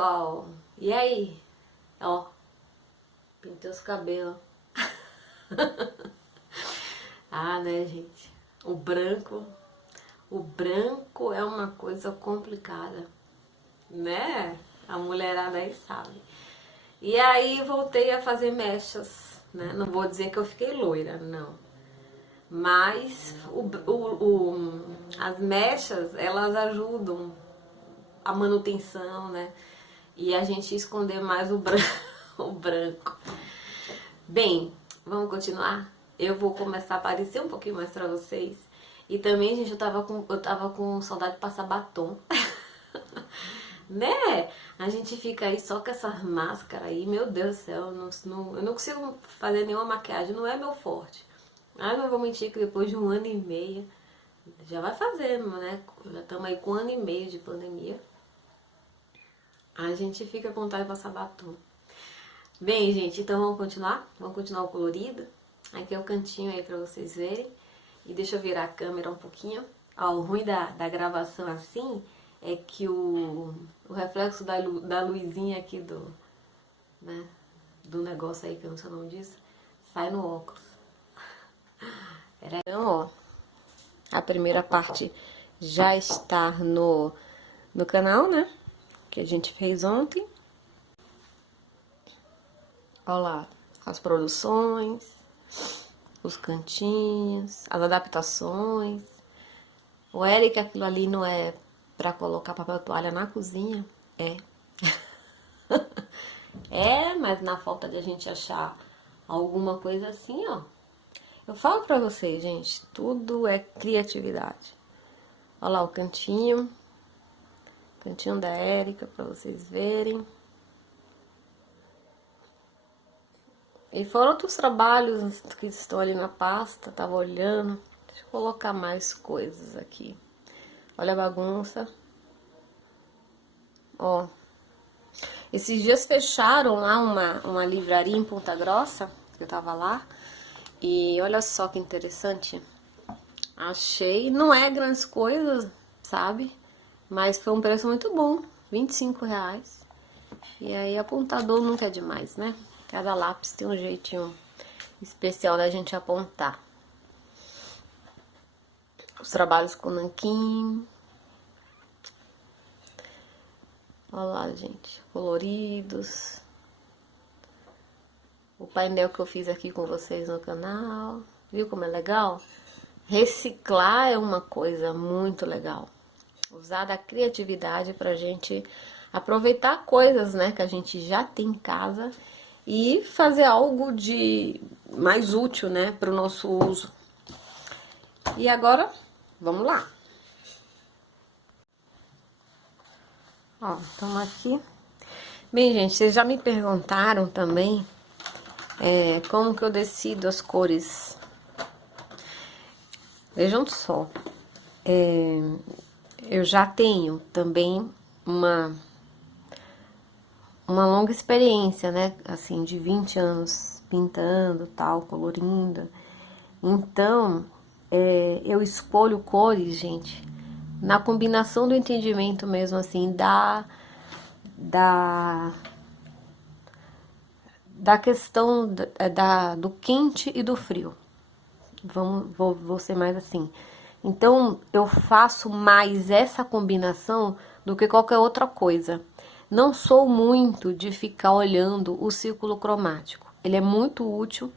pessoal? E aí? Ó, pintei os cabelos. Ah, né, gente? O branco é uma coisa complicada, né? A mulherada aí sabe. E aí voltei a fazer mechas, né? Não vou dizer que eu fiquei loira, não. Mas as mechas, elas ajudam a manutenção, né? E a gente esconder mais o branco. O branco. Bem, vamos continuar? Eu vou começar a aparecer um pouquinho mais pra vocês. E também, gente, eu tava com saudade de passar batom. Né? A gente fica aí só com essas máscaras aí, meu Deus do céu, eu não consigo fazer nenhuma maquiagem, não é meu forte. Ah, não vou mentir que depois de 1 ano e meio, já vai fazendo, né? Já estamos aí com 1 ano e meio de pandemia. A gente fica com vontade de passar batom. Bem, gente, então vamos continuar? Vamos continuar o colorido? Aqui é o cantinho aí pra vocês verem. E deixa eu virar a câmera um pouquinho. Ó, o ruim da gravação assim é que o reflexo da luzinha aqui né, do negócio aí, que eu não sei o nome disso, sai no óculos. Então, ó, a primeira parte já está no canal, né, que a gente fez ontem. Olha lá, as produções, os cantinhos, as adaptações. O Eric, aquilo ali não é pra colocar papel toalha na cozinha? É. É, mas na falta de a gente achar alguma coisa assim, ó. Eu falo pra vocês, gente, tudo é criatividade. Olha lá o cantinho da Érica, pra vocês verem. E foram outros trabalhos que estão ali na pasta, tava olhando. Deixa eu colocar mais coisas aqui. Olha a bagunça. Ó. Esses dias fecharam lá uma livraria em Ponta Grossa, que eu tava lá. E olha só que interessante. Achei, não é grandes coisas, sabe? Mas foi um preço muito bom, R$ 25. E aí apontador nunca é demais, né? Cada lápis tem um jeitinho especial da gente apontar. Os trabalhos com nanquim. Olha lá, gente, coloridos. O painel que eu fiz aqui com vocês no canal. Viu como é legal? Reciclar é uma coisa muito legal. Usar da criatividade pra gente aproveitar coisas, né, que a gente já tem em casa e fazer algo de mais útil, né, pro nosso uso. E agora, vamos lá. Ó, estamos aqui. Bem, gente, vocês já me perguntaram também como que eu decido as cores. Vejam só, eu já tenho também uma longa experiência, né, assim, de 20 anos pintando, tal, colorindo. Então, eu escolho cores, gente, na combinação do entendimento mesmo, assim, da questão do quente e do frio. Vou ser mais assim. Então, eu faço mais essa combinação do que qualquer outra coisa. Não sou muito de ficar olhando o círculo cromático. Ele é muito útil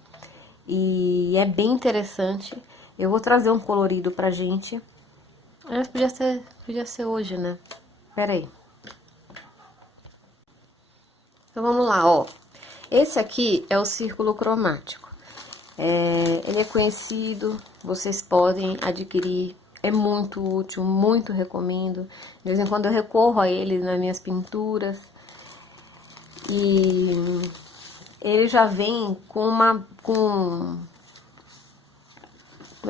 e é bem interessante. Eu vou trazer um colorido pra gente. Mas podia ser hoje, né? Pera aí. Então, vamos lá, ó. Esse aqui é o círculo cromático. Ele é conhecido, vocês podem adquirir, é muito útil, muito recomendo. De vez em quando eu recorro a ele nas minhas pinturas. E ele já vem com como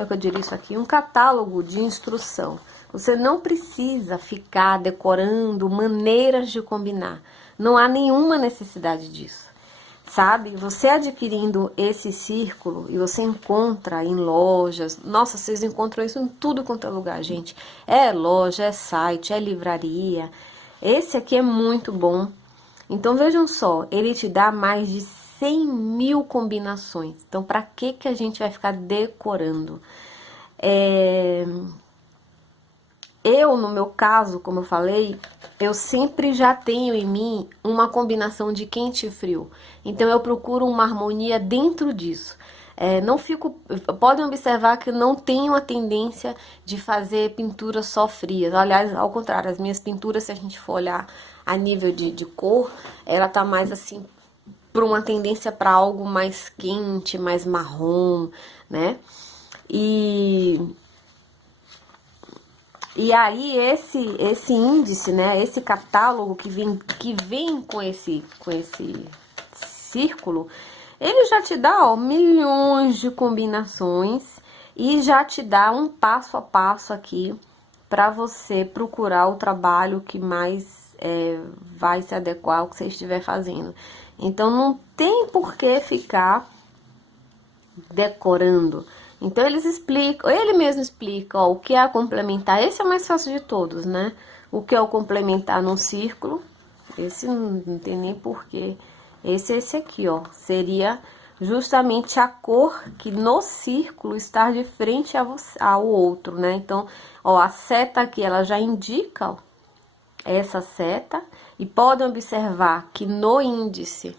é que eu diria isso aqui? Um catálogo de instrução. Você não precisa ficar decorando maneiras de combinar. Não há nenhuma necessidade disso. Sabe, você adquirindo esse círculo e você encontra em lojas, nossa, vocês encontram isso em tudo quanto é lugar, gente. É loja, é site, é livraria. Esse aqui é muito bom. Então, vejam só, ele te dá mais de 100 mil combinações. Então, para que a gente vai ficar decorando? Eu, no meu caso, como eu falei, eu sempre já tenho em mim uma combinação de quente e frio. Então, eu procuro uma harmonia dentro disso. Não fico... Podem observar que eu não tenho a tendência de fazer pinturas só frias. Aliás, ao contrário, as minhas pinturas, se a gente for olhar a nível de cor, ela tá mais assim, por uma tendência para algo mais quente, mais marrom, né? E aí esse índice, né, esse catálogo que vem com esse círculo, ele já te dá, ó, milhões de combinações e já te dá um passo a passo aqui para você procurar o trabalho que mais vai se adequar ao que você estiver fazendo. Então não tem por que ficar decorando. Então eles explicam, ele mesmo explica, ó, o que é complementar. Esse é o mais fácil de todos, né? O que é o complementar num círculo. Esse não tem nem porquê. Esse aqui, ó, seria justamente a cor que no círculo está de frente ao outro, né? Então, ó, a seta aqui, ela já indica, ó, essa seta. E podem observar que no índice,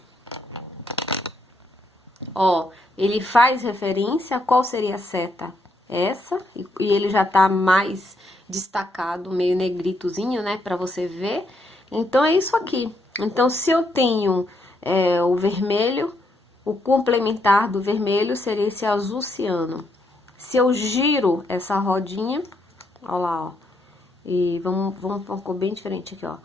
ó, ele faz referência a qual seria a seta? Essa, e ele já tá mais destacado, meio negritozinho, né, pra você ver. Então, é isso aqui. Então, se eu tenho o vermelho, o complementar do vermelho seria esse azul ciano. Se eu giro essa rodinha, ó lá, ó, e vamos pra uma cor bem diferente aqui, ó.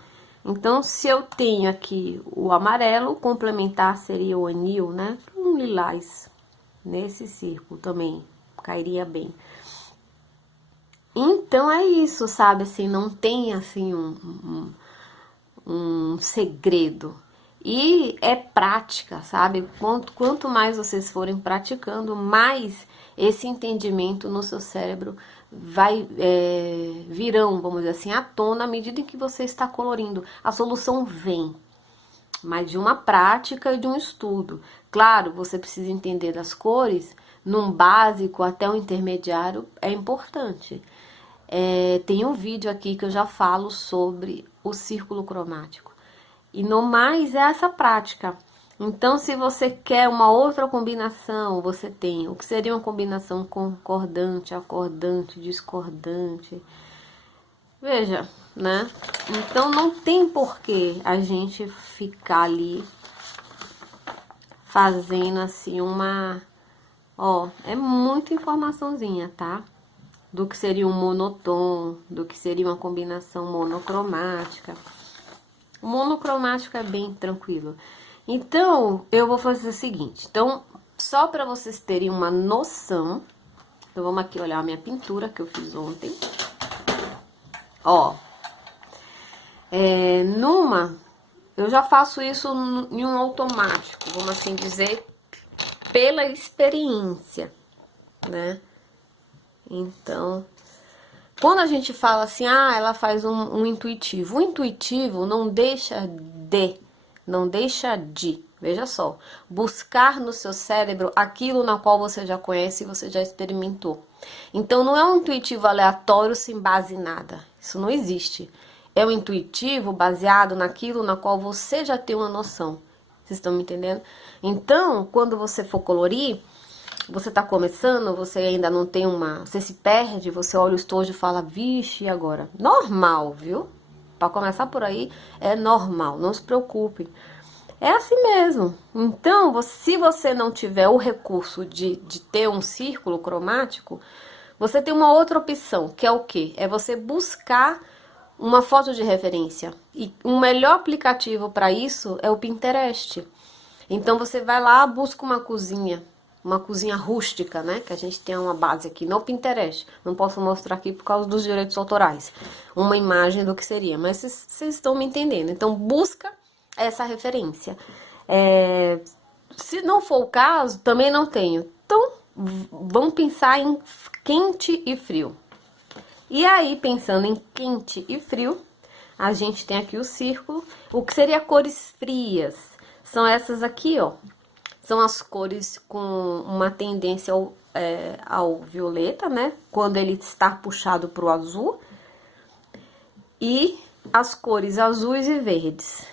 Então, se eu tenho aqui o amarelo, o complementar seria o anil, né, um lilás. Nesse círculo também cairia bem. Então é isso, sabe? Assim, não tem assim um segredo. E é prática, sabe? Quanto mais vocês forem praticando, mais esse entendimento no seu cérebro virão, vamos dizer assim, à tona à medida em que você está colorindo. A solução vem, mas de uma prática e de um estudo. Claro, você precisa entender das cores, num básico até o intermediário é importante. Tem um vídeo aqui que eu já falo sobre o círculo cromático. E no mais é essa prática. Então, se você quer uma outra combinação, você tem o que seria uma combinação concordante, acordante, discordante. Veja, né? Então não tem porquê a gente ficar ali fazendo assim uma... Ó, é muita informaçãozinha, tá? Do que seria um monotom, do que seria uma combinação monocromática. O monocromático é bem tranquilo. Então, eu vou fazer o seguinte. Então, só para vocês terem uma noção. Então, vamos aqui olhar a minha pintura que eu fiz ontem. Ó, eu já faço isso em um automático, vamos assim dizer, pela experiência, né? Então, quando a gente fala assim, ela faz um intuitivo. O intuitivo não deixa de, veja só, buscar no seu cérebro aquilo na qual você já conhece e você já experimentou. Então, não é um intuitivo aleatório sem base em nada. Isso não existe. É um intuitivo baseado naquilo na qual você já tem uma noção. Vocês estão me entendendo? Então, quando você for colorir, você tá começando, você ainda não tem uma... Você se perde, você olha o estojo e fala, vixe, e agora? Normal, viu? Para começar por aí, é normal, não se preocupe. É assim mesmo. Então, se você não tiver o recurso de ter um círculo cromático, você tem uma outra opção, que é o quê? É você buscar uma foto de referência. E o melhor aplicativo para isso é o Pinterest. Então, você vai lá, busca uma cozinha rústica, né? Que a gente tem uma base aqui no Pinterest. Não posso mostrar aqui por causa dos direitos autorais. Uma imagem do que seria, mas vocês estão me entendendo. Então, busca essa referência. Se não for o caso, também não tenho. Então, vamos pensar em quente e frio. E aí, pensando em quente e frio, a gente tem aqui o círculo. O que seria cores frias? São essas aqui, ó. São as cores com uma tendência ao violeta, né? Quando ele está puxado para o azul. E as cores azuis e verdes.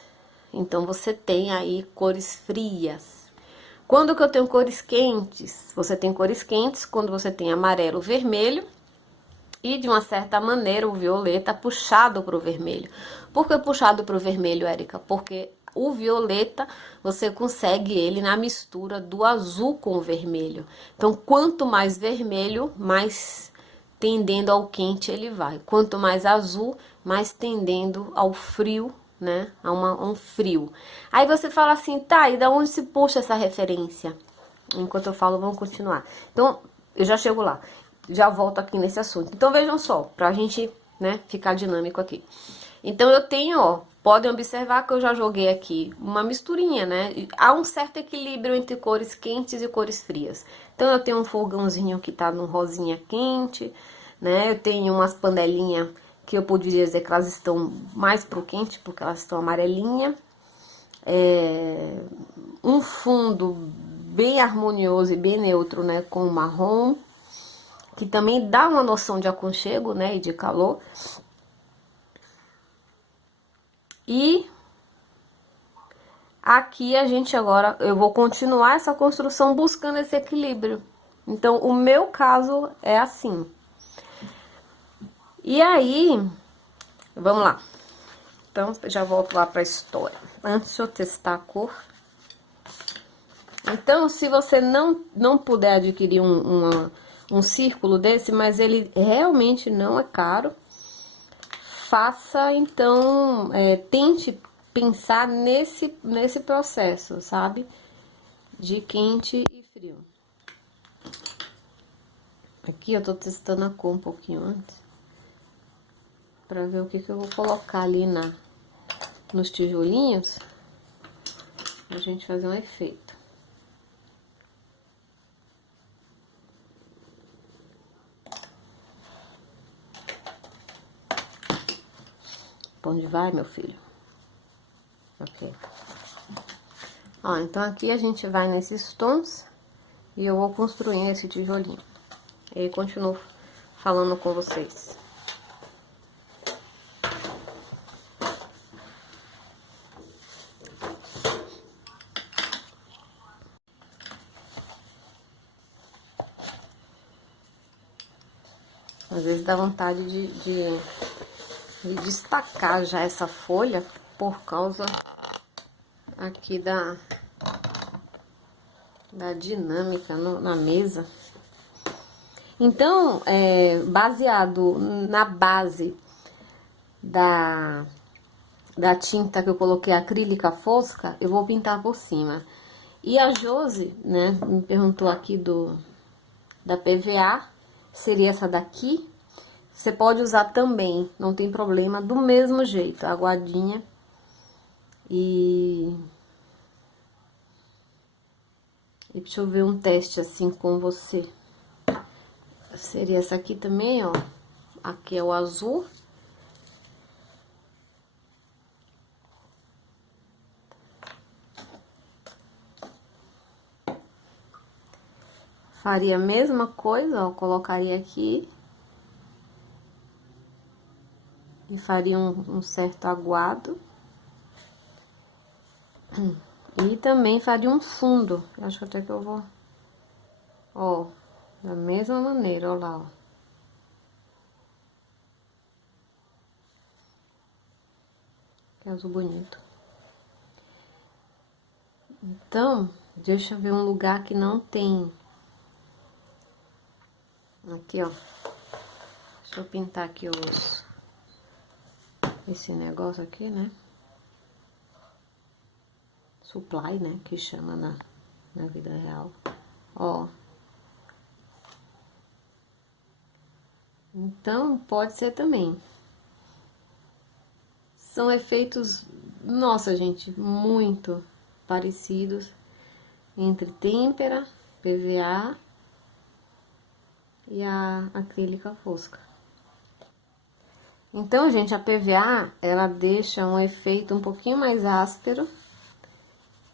Então, você tem aí cores frias. Quando que eu tenho cores quentes? Você tem cores quentes quando você tem amarelo, vermelho. E, de uma certa maneira, o violeta puxado para o vermelho. Por que puxado para o vermelho, Érica? Porque o violeta, você consegue ele na mistura do azul com o vermelho. Então, quanto mais vermelho, mais tendendo ao quente ele vai. Quanto mais azul, mais tendendo ao frio, né? A um frio. Aí você fala assim, tá, e da onde se puxa essa referência? Enquanto eu falo, vamos continuar. Então, eu já chego lá. Já volto aqui nesse assunto. Então, vejam só, pra gente, né, ficar dinâmico aqui. Então, eu tenho, ó, podem observar que eu já joguei aqui uma misturinha, né? Há um certo equilíbrio entre cores quentes e cores frias. Então, eu tenho um fogãozinho que tá no rosinha quente, né? Eu tenho umas panelinhas que eu poderia dizer que elas estão mais pro quente, porque elas estão amarelinha. Um fundo bem harmonioso e bem neutro, né? Com marrom, que também dá uma noção de aconchego, né, e de calor. E aqui a gente agora, eu vou continuar essa construção buscando esse equilíbrio. Então, o meu caso é assim. E aí, vamos lá. Então, já volto lá para a história. Antes de eu testar a cor. Então, se você não puder adquirir um círculo desse, mas ele realmente não é caro, faça, então, tente pensar nesse processo, sabe? De quente e frio. Aqui eu tô testando a cor um pouquinho antes, pra ver o que eu vou colocar ali nos tijolinhos, pra gente fazer um efeito. Pra onde vai, meu filho? Ok. Ó, então aqui a gente vai nesses tons e eu vou construindo esse tijolinho. E aí continuo falando com vocês. Às vezes dá vontade de destacar já essa folha por causa aqui da dinâmica na mesa. Então, baseado na base da tinta que eu coloquei acrílica fosca, eu vou pintar por cima. E a Josi, né, me perguntou aqui da PVA, seria essa daqui. Você pode usar também, não tem problema, do mesmo jeito, aguadinha. E deixa eu ver um teste assim com você. Seria essa aqui também, ó. Aqui é o azul. Faria a mesma coisa, ó. Colocaria aqui. E faria um certo aguado. E também faria um fundo. Acho que até que eu vou... Ó, da mesma maneira, ó lá, ó. Que azul bonito. Então, deixa eu ver um lugar que não tem. Aqui, ó. Deixa eu pintar aqui esse negócio aqui, né? Supply, né? Que chama na vida real. Ó. Então, pode ser também. São efeitos, nossa, gente, muito parecidos entre têmpera, PVA e a acrílica fosca. Então, gente, a PVA, ela deixa um efeito um pouquinho mais áspero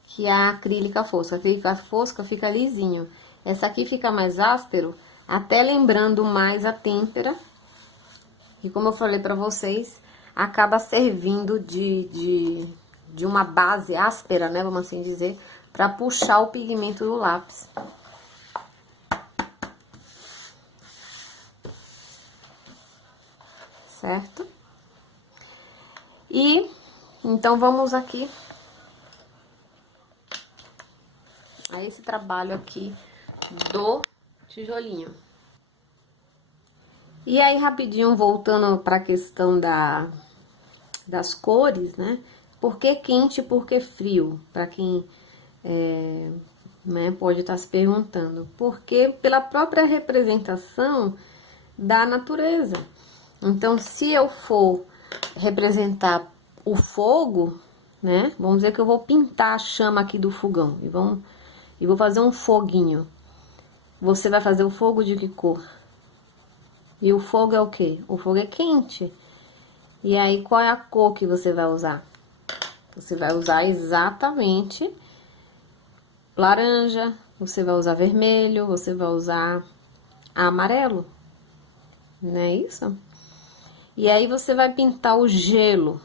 que a acrílica fosca. A acrílica fosca fica lisinho. Essa aqui fica mais áspero, até lembrando mais a têmpera. E como eu falei pra vocês, acaba servindo de uma base áspera, né, vamos assim dizer, pra puxar o pigmento do lápis. Certo? E, então, vamos aqui a esse trabalho aqui do tijolinho. E aí, rapidinho, voltando para a questão das cores, né? Por que quente e por que frio? Para quem né, pode estar se perguntando. Porque pela própria representação da natureza. Então, se eu for representar o fogo, né? Vamos dizer que eu vou pintar a chama aqui do fogão e vou fazer um foguinho. Você vai fazer o fogo de que cor? E o fogo é o quê? O fogo é quente. E aí, qual é a cor que você vai usar? Você vai usar exatamente laranja, você vai usar vermelho, você vai usar amarelo. Não é isso? E aí, você vai pintar o gelo.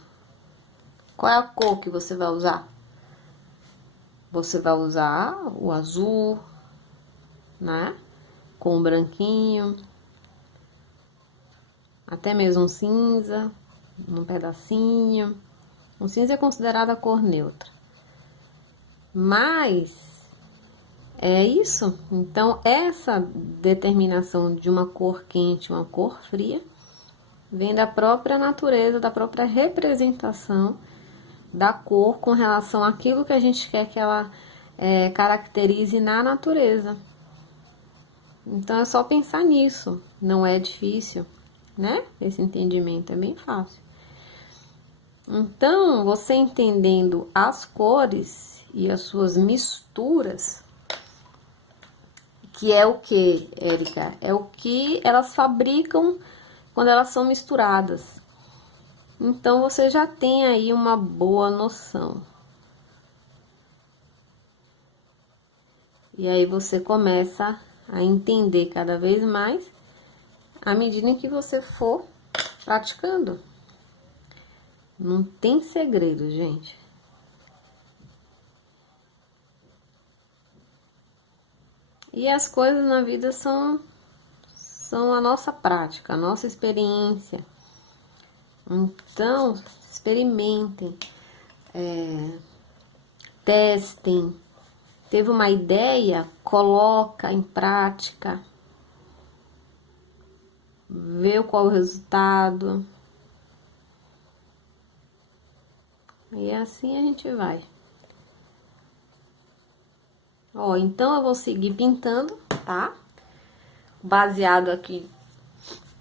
Qual é a cor que você vai usar? Você vai usar o azul, né? Com o branquinho. Até mesmo um cinza, um pedacinho. O cinza é considerado a cor neutra. Mas, é isso. Então, essa determinação de uma cor quente, uma cor fria, vem da própria natureza, da própria representação da cor com relação àquilo que a gente quer que ela caracterize na natureza. Então, é só pensar nisso. Não é difícil, né? Esse entendimento é bem fácil. Então, você entendendo as cores e as suas misturas, que é o que, Érica? É o que elas fabricam quando elas são misturadas. Então, você já tem aí uma boa noção. E aí, você começa a entender cada vez mais à medida que você for praticando. Não tem segredo, gente. E as coisas na vida são a nossa prática, a nossa experiência. Então, experimentem, testem. Teve uma ideia, coloca em prática. Vê qual o resultado. E assim a gente vai. Ó, então eu vou seguir pintando, tá? Baseado aqui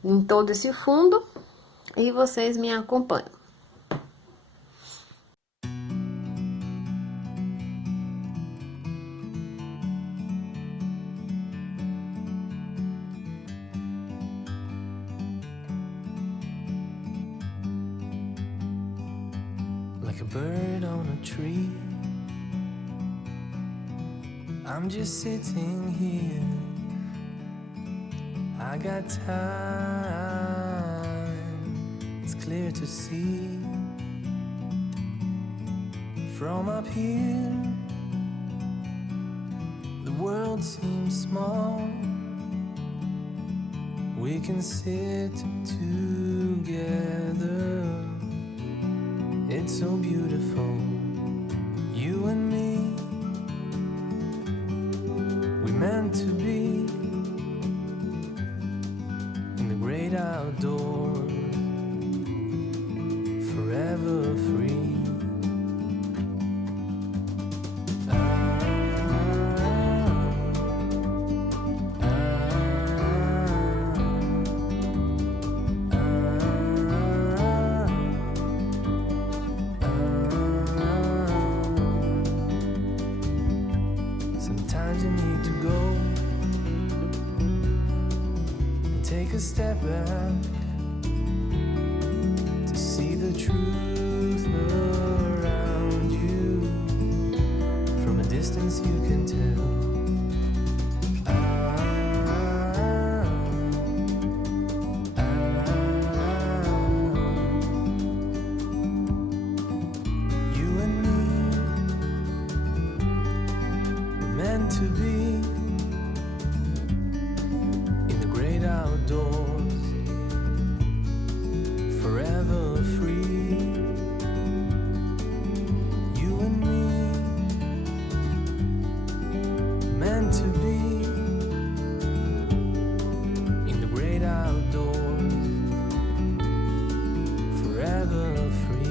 em todo esse fundo. E vocês me acompanham. Like a bird on a tree, I'm just sitting here. I got time, it's clear to see. From up here, the world seems small. We can sit together. It's so beautiful, you and me. We meant to be in the great outdoors, forever free. Sometimes you need to go and take a step back the truth around you. From a distance you can tell. You and me were meant to be in the great outdoors, forever free. You and me, meant to be in the great outdoors, forever free.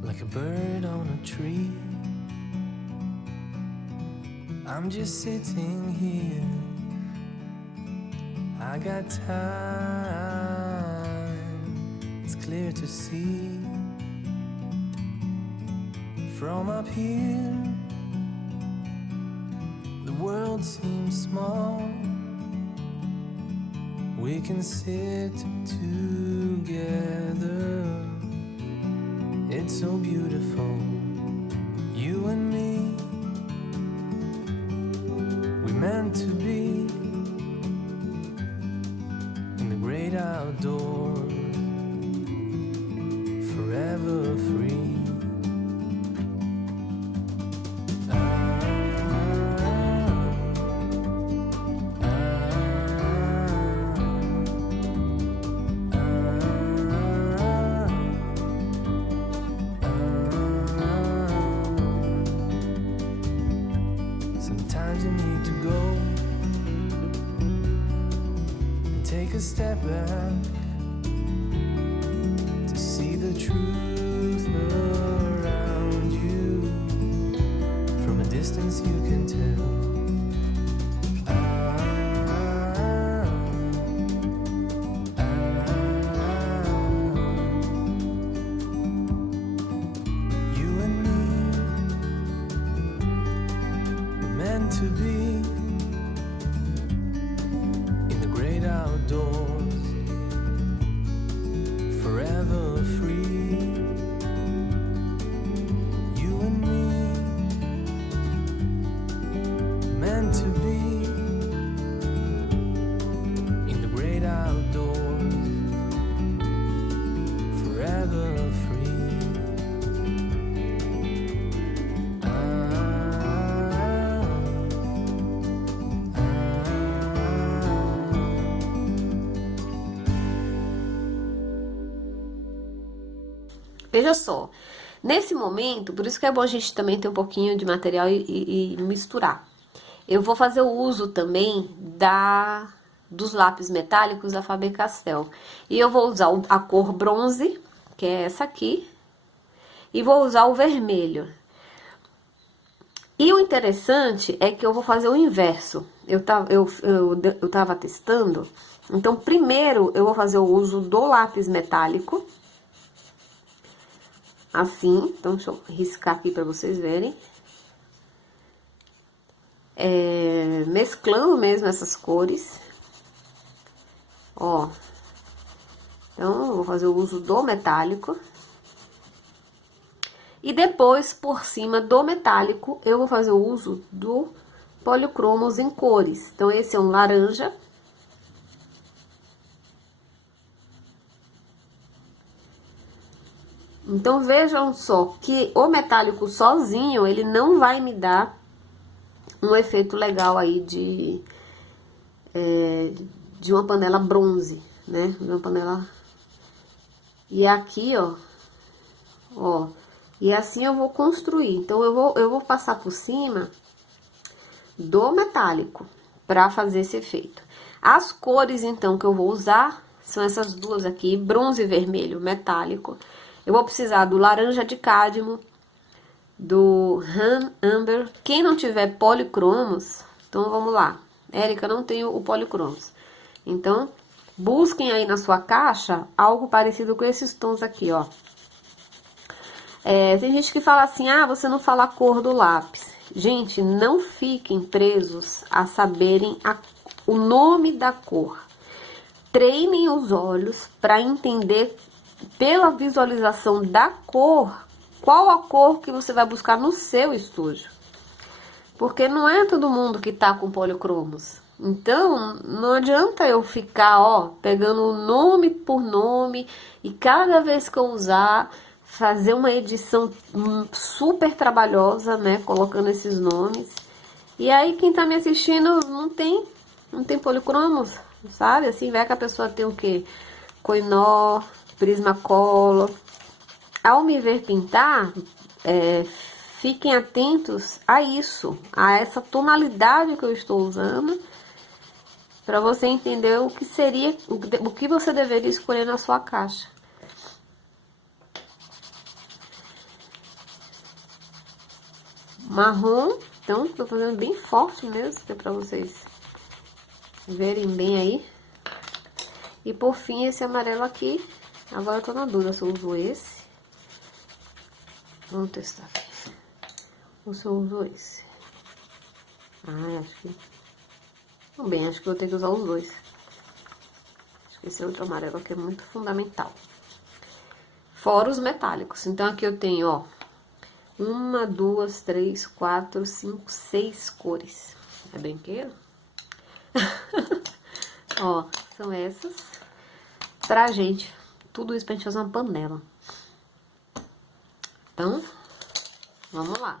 Like a bird on a tree, I'm just sitting here. I got time, it's clear to see. From up here, the world seems small. We can sit together. It's so beautiful, you and me. We meant to be in the great outdoors, forever free. Sometimes you need to go and take a step back to see the truth around you. From a distance you can tell. You and me, meant to be in the great outdoors, forever free. You and me, meant to be in the great outdoors, forever free. Veja só, nesse momento, por isso que é bom a gente também ter um pouquinho de material e misturar. Eu vou fazer o uso também dos lápis metálicos da Faber-Castell. E eu vou usar a cor bronze, que é essa aqui, e vou usar o vermelho. E o interessante é que eu vou fazer o inverso. Eu tava testando, então primeiro eu vou fazer o uso do lápis metálico. Assim, então deixa eu riscar aqui para vocês verem. Mesclando mesmo essas cores. Ó. Então, eu vou fazer o uso do metálico. E depois, por cima do metálico, eu vou fazer o uso do policromos em cores. Então, esse é um laranja. Então, vejam só que o metálico sozinho, ele não vai me dar um efeito legal aí de uma panela bronze, né? De uma panela... E aqui, ó, e assim eu vou construir. Então, eu vou passar por cima do metálico para fazer esse efeito. As cores, então, que eu vou usar são essas duas aqui, bronze e vermelho metálico. Eu vou precisar do laranja de cádmio, do Han Amber. Quem não tiver policromos, então vamos lá. Érica, não tenho o policromos. Então, busquem aí na sua caixa algo parecido com esses tons aqui, ó. Tem gente que fala assim, ah, você não fala a cor do lápis. Gente, não fiquem presos a saberem o nome da cor. Treinem os olhos para entender, pela visualização da cor, qual a cor que você vai buscar no seu estúdio. Porque não é todo mundo que tá com policromos. Então, não adianta eu ficar, ó, pegando nome por nome e cada vez que eu usar, fazer uma edição super trabalhosa, né, colocando esses nomes. E aí quem tá me assistindo não tem policromos, sabe? Assim, vai que a pessoa tem o quê? Koinó, Prismacolor. Ao me ver pintar, fiquem atentos a isso, a essa tonalidade que eu estou usando, para você entender o que seria, o que você deveria escolher na sua caixa. Marrom, então, tô fazendo bem forte mesmo, que é pra vocês verem bem aí. E por fim, esse amarelo aqui, agora eu tô na dúvida se eu uso esse. Vamos testar aqui. Ou se eu uso esse. Acho que... Bem, acho que eu vou ter que usar os dois. Acho que esse outro amarelo aqui é muito fundamental. Fora os metálicos. Então, aqui eu tenho, ó, 1, 2, 3, 4, 5, 6 cores. É brinquedo? Ó, são essas. Pra gente, tudo isso pra gente fazer uma panela. Então, vamos lá.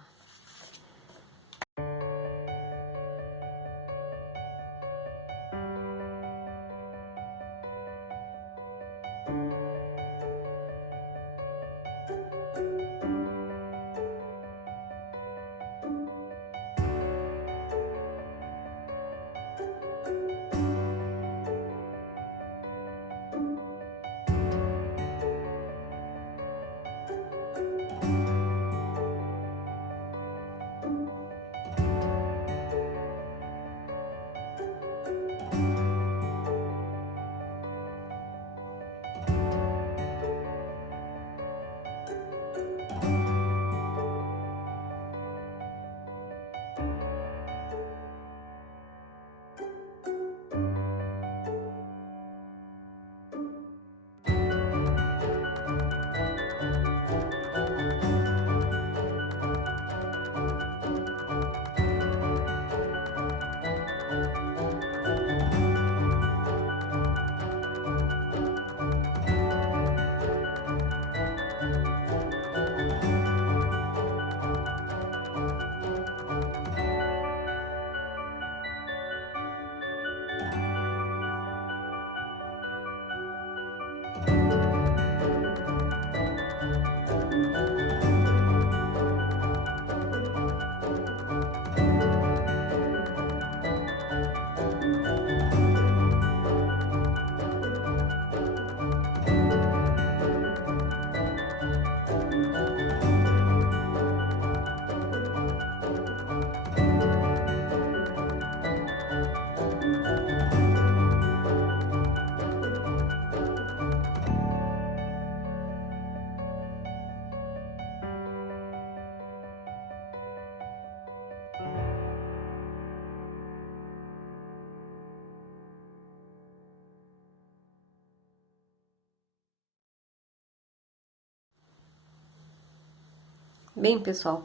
Bem, pessoal,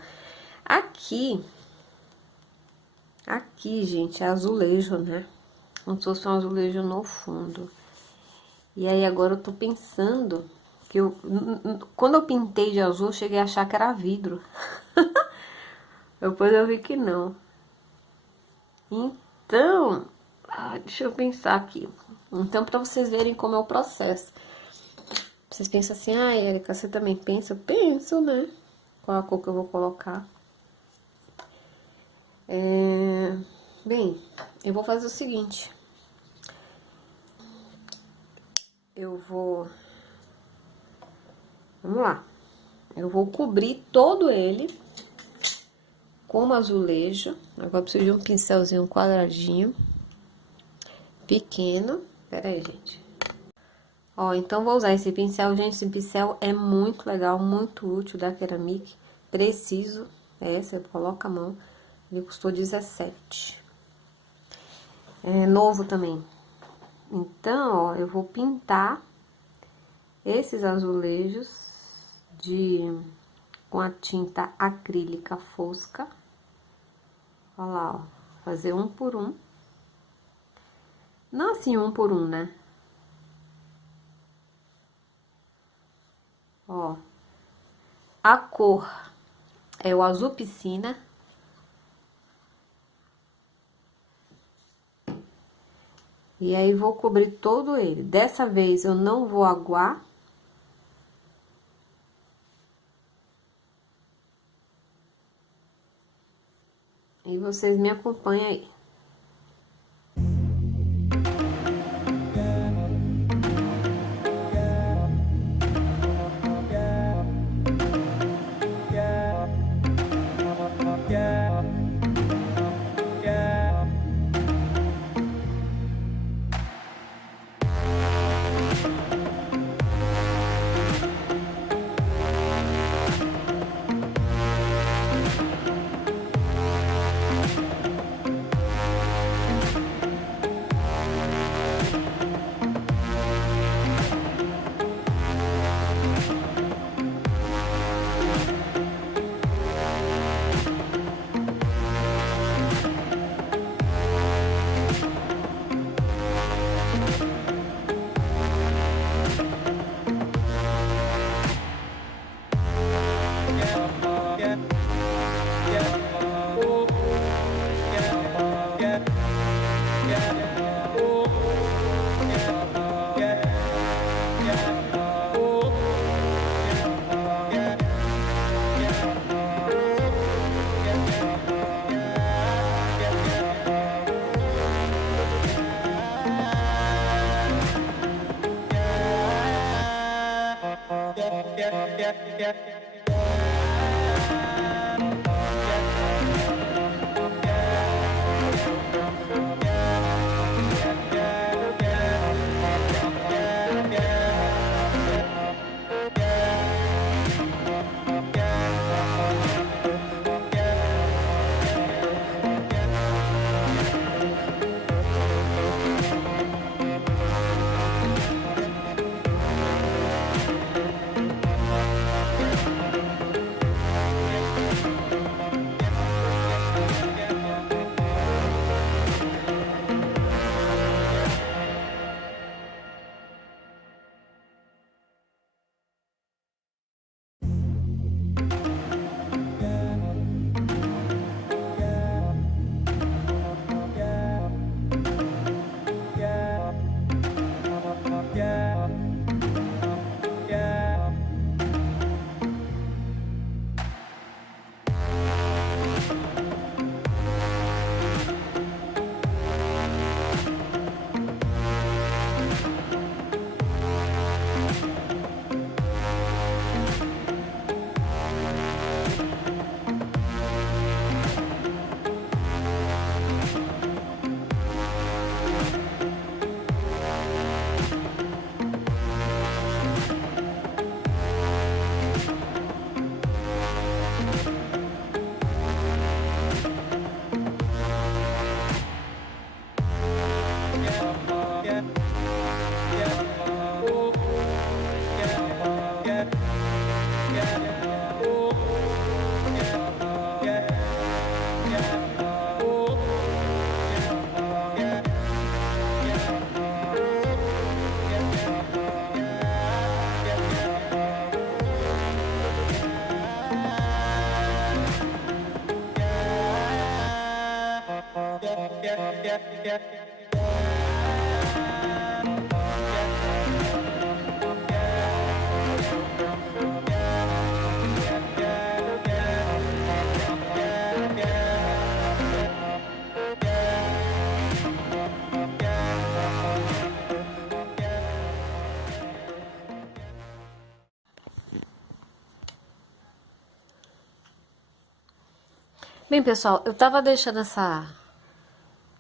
aqui, gente, é azulejo, né? Como se fosse um azulejo no fundo. E aí agora eu tô pensando que quando eu pintei de azul, eu cheguei a achar que era vidro. Depois eu vi que não. Então, deixa eu pensar aqui. Então, pra vocês verem como é o processo. Vocês pensam assim, Érica, você também pensa? Eu penso, né? Qual a cor que eu vou colocar? Bem, eu vou fazer o seguinte. eu vou... Vamos lá. Eu vou cobrir todo ele com azulejo. Agora eu preciso de um pincelzinho quadradinho, pequeno. Pera aí, gente. Ó, então vou usar esse pincel, gente. Esse pincel é muito legal, muito útil, da Ceramic. Preciso. Você coloca a mão. Ele custou 17. É novo também. Então, ó, eu vou pintar esses azulejos com a tinta acrílica fosca. Olha lá, ó. Fazer um por um. Não assim, um por um, né? Ó. A cor é o azul piscina. E aí, vou cobrir todo ele. Dessa vez, eu não vou aguar. E vocês me acompanham aí. Bem, pessoal, eu tava deixando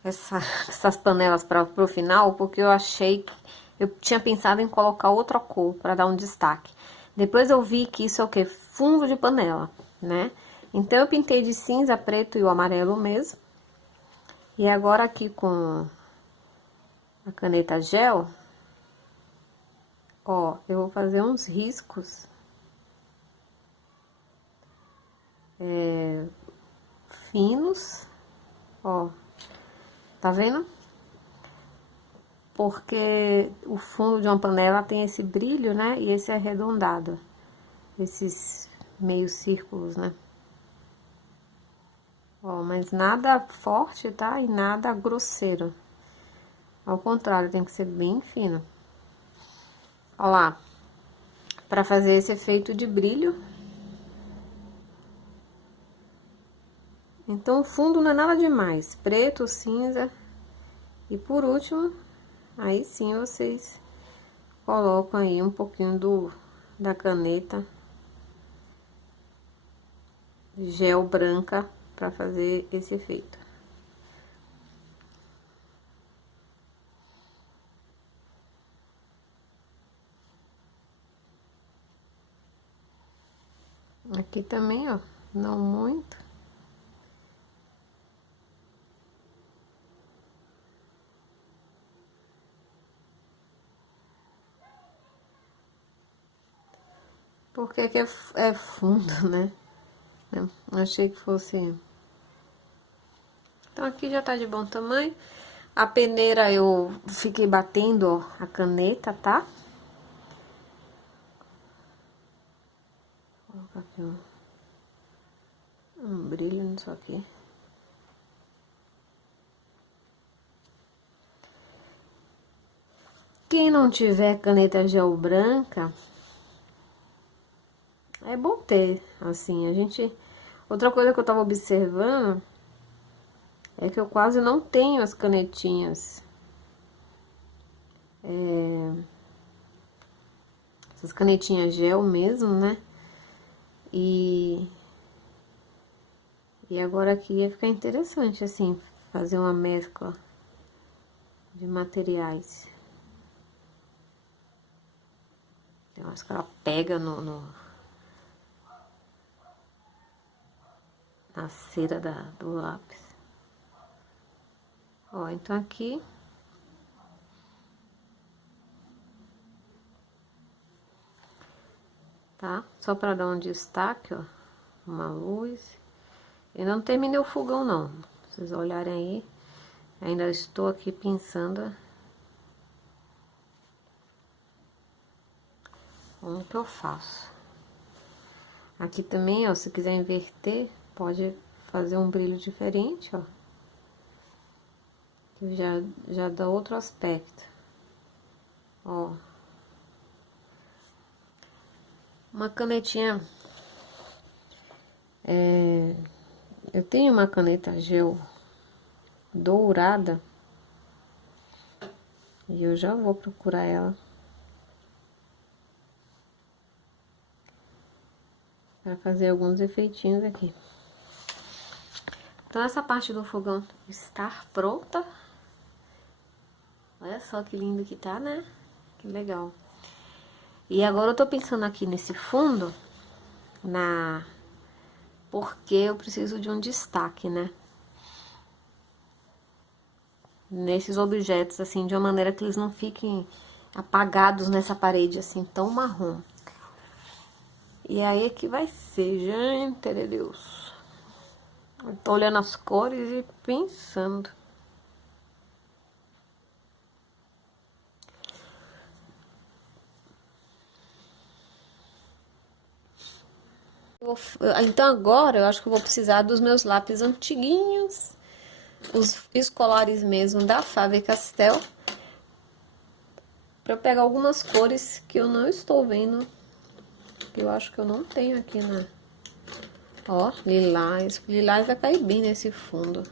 essas panelas para o final, porque eu achei que eu tinha pensado em colocar outra cor para dar um destaque. Depois eu vi que isso é o que? Fundo de panela, né? Então eu pintei de cinza, preto e o amarelo mesmo. E agora aqui com a caneta gel, ó, eu vou fazer uns riscos finos, ó, tá vendo? Porque o fundo de uma panela tem esse brilho, né? E esse arredondado, esses meios círculos, né? Ó, mas nada forte, tá? E nada grosseiro. Ao contrário, tem que ser bem fino. Ó lá, pra fazer esse efeito de brilho. Então, o fundo não é nada demais. Preto, cinza. E por último, aí sim vocês colocam aí um pouquinho da caneta gel branca para fazer esse efeito. Aqui também, ó, não muito. Porque aqui é fundo, né? Eu achei que fosse... Então, aqui já tá de bom tamanho. A peneira eu fiquei batendo, ó, a caneta, tá? Vou colocar aqui um brilho nisso aqui. Quem não tiver caneta gel branca, é bom ter, assim, a gente... Outra coisa que eu tava observando é que eu quase não tenho as canetinhas. Essas canetinhas gel mesmo, né? E agora aqui ia ficar interessante, assim, fazer uma mescla de materiais. Eu acho que ela pega na cera do lápis. Ó, então aqui... Tá? Só pra dar um destaque, ó. Uma luz. Eu não terminei o fogão, não. Se vocês olharem aí, ainda estou aqui pensando como que eu faço. Aqui também, ó, se quiser inverter, pode fazer um brilho diferente, ó. Que já dá outro aspecto. Ó. Uma canetinha... eu tenho uma caneta gel dourada. E eu já vou procurar ela. Para fazer alguns efeitinhos aqui. Então, essa parte do fogão está pronta. Olha só que lindo que tá, né? Que legal. E agora eu tô pensando aqui nesse fundo, porque eu preciso de um destaque, né? Nesses objetos, assim, de uma maneira que eles não fiquem apagados nessa parede, assim, tão marrom. E aí é que vai ser, gente de Deus. Eu tô olhando as cores e pensando. Então agora eu acho que eu vou precisar dos meus lápis antiguinhos, os escolares mesmo da Faber-Castell, para eu pegar algumas cores que eu não estou vendo, que eu acho que eu não tenho aqui na... Ó, lilás. Lilás vai cair bem nesse fundo.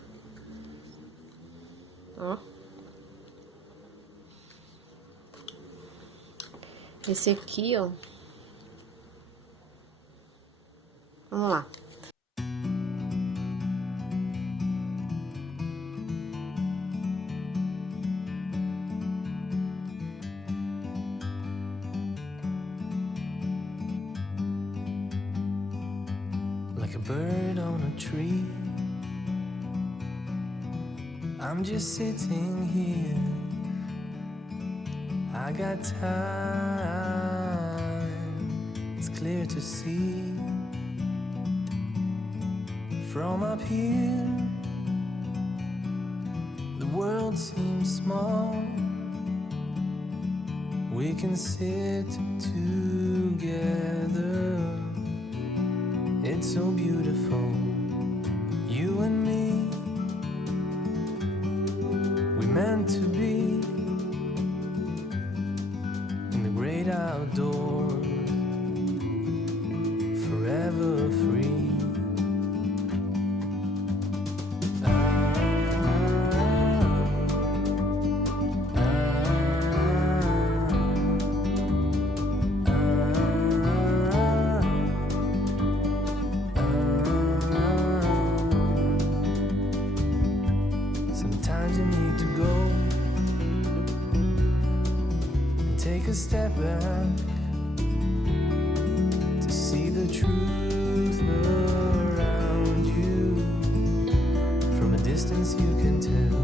Ó. Esse aqui, ó. Vamos lá. like a bird on a tree. I'm just sitting here. I got time, it's clear to see. From up here, the world seems small. We can sit together. It's so beautiful, you and me. We meant to be in the great outdoors, forever free. Sometimes you need to go and take a step back to see the truth around you. From a distance you can tell.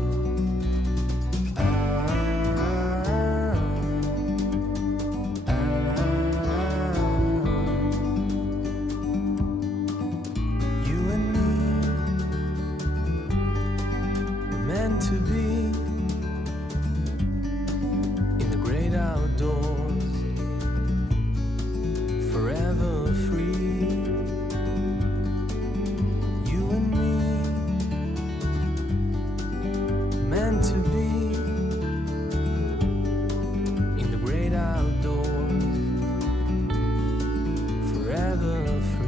You and me were meant to be in the great outdoors, forever free. You and me meant to be in the great outdoors, forever free.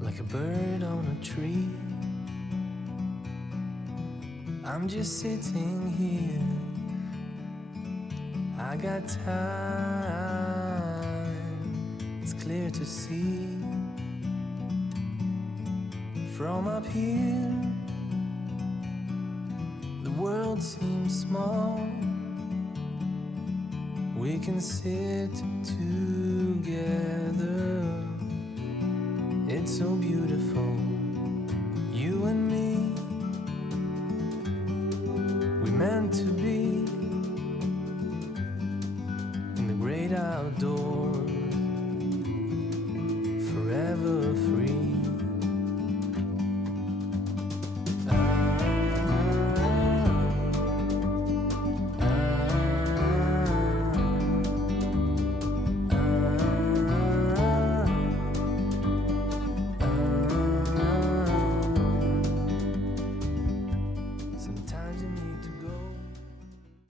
Like a bird on a tree, I'm just sitting here. I got time, it's clear to see. From up here, the world seems small. We can sit together. It's so beautiful, you and me. We meant to be in the great outdoors,